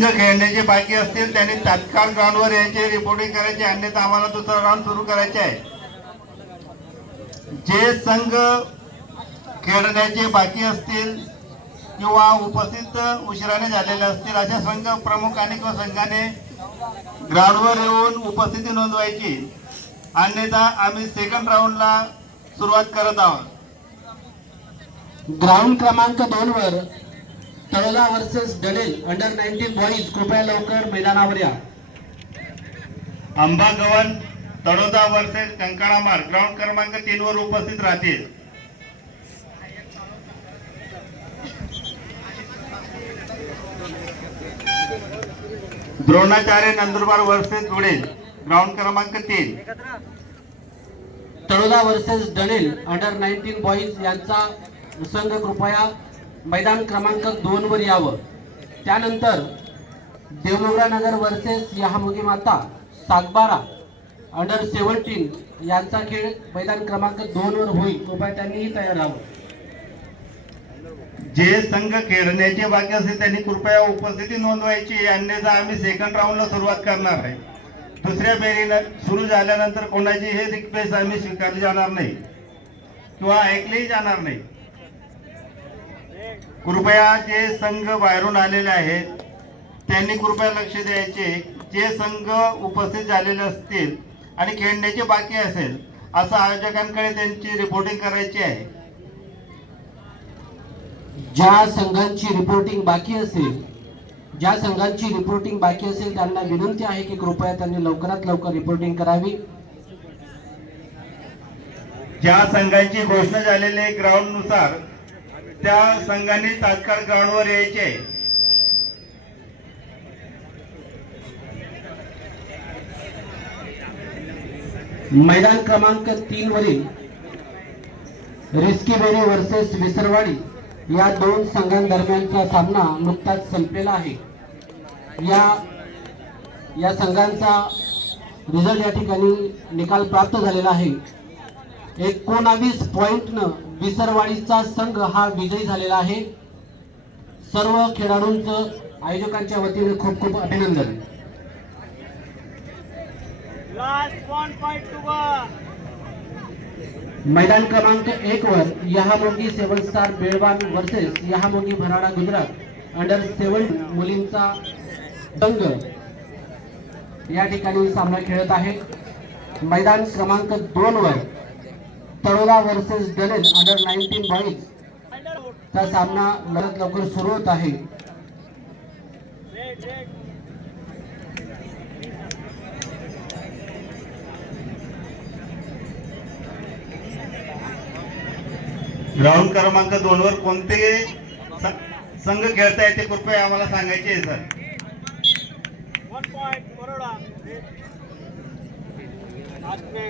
संघ खेळण्याचे बाकी असतील त्यांनी तात्काळ ग्राउंडवर यायचे, रिपोर्टिंग करायचे, अन्यथा आम्हाला दुसरा राऊंड सुरू करायचे आहे। जे संघ खेळण्याचे बाकी असतील किंवा उपस्थित उशिराने झालेले असतील अशा संघ प्रमुखांनी किंवा संघाने ग्राउंडवर येऊन उपस्थिती नोंदवायची, अन्यथा आम्ही सेकंड राऊंडला सुरुवात करत आहोत। ग्राउंड क्रमांक 2 वर Taloda versus Dadel under 19 boys कृपया लवकर मैदानावर या। अंबा गव्हाण तळोदा वर्सेस कंकाळा मार्ग ग्राउंड क्रमांक 3 वर उपस्थित राहतील। द्रोणाचार्य नंदुरबार वर्सेस धुळे ग्राउंड क्रमांक 3। Taloda versus Dadel under 19 boys यांचा संघ कृपया मैदान क्रमांक 2 वर यावं। त्यानंतर देवमोगरा नगर वर्सेस यहामुगी माता सातबारा अंडर 17 यांचा खेळ मैदान क्रमांक 2 वर होईल, कृपया त्यांनीही तयार राहावं। जे संघ खेळण्याचे बाकी असेल त्यांनी कृपया उपस्थिती नोंदवायची, अन्यथा आम्ही सेकंड राऊंडला सुरुवात करणार आहे। दुसऱ्या फेरीला सुरू झाल्यानंतर कोणाची हे रिक्वेस्ट आम्ही स्वीकारली जाणार नाही किंवा ऐकलेही जाणार नाही। कृपया जे संघ बाहेरून आलेले आहेत त्यांनी कृपया लक्ष द्यायचे। जे संघ उपस्थित झालेले असतील आणि खेळण्याचे बाकी असेल असं आयोजकांकडे त्यांची रिपोर्टिंग करायची आहे। ज्या संघांची रिपोर्टिंग बाकी असेल त्यांना विनंती आहे की कृपया त्यांनी लवकरात लवकर रिपोर्टिंग करावी। ज्या संघांची घोषणा झालेले ग्राउंड नुसार त्या संघांनी तात्काळ ग्राउंडवर यायचे। मैदान क्रमांक 3 वरील रिस्की बेरी वर्सेस विसरवाडी या दोन संघांदरम्यानचा सामना नुकताच संपलेला आहे। या संघांचा रिझल्ट या ठिकाणी निकाल प्राप्त झालेला आहे। 19 पॉइंटनं विसरवाडीचा संघ हा विजयी झालेला आहे। सर्व खेळाडूंचं आयोजकांच्या वतीने खूप खूप अभिनंदन। मैदान क्रमांक 1 वर यहामोगी 7 स्टार बेळवान वर्सेस यहामोगी भराडा गुजरात अंडर 7 मुलींचा संघ या ठिकाणी सामना खेळत आहे। मैदान क्रमांक 2 वर Taloda versus Dadel under 19 boys चा सामना लवकर सुरू होत आहे। ग्राउंड क्रमांक 2 वर कोणते संघ खेळताय ते कृपया आम्हाला सांगायचे आहे सर। 1 पॉइंट बरोडा हाथ में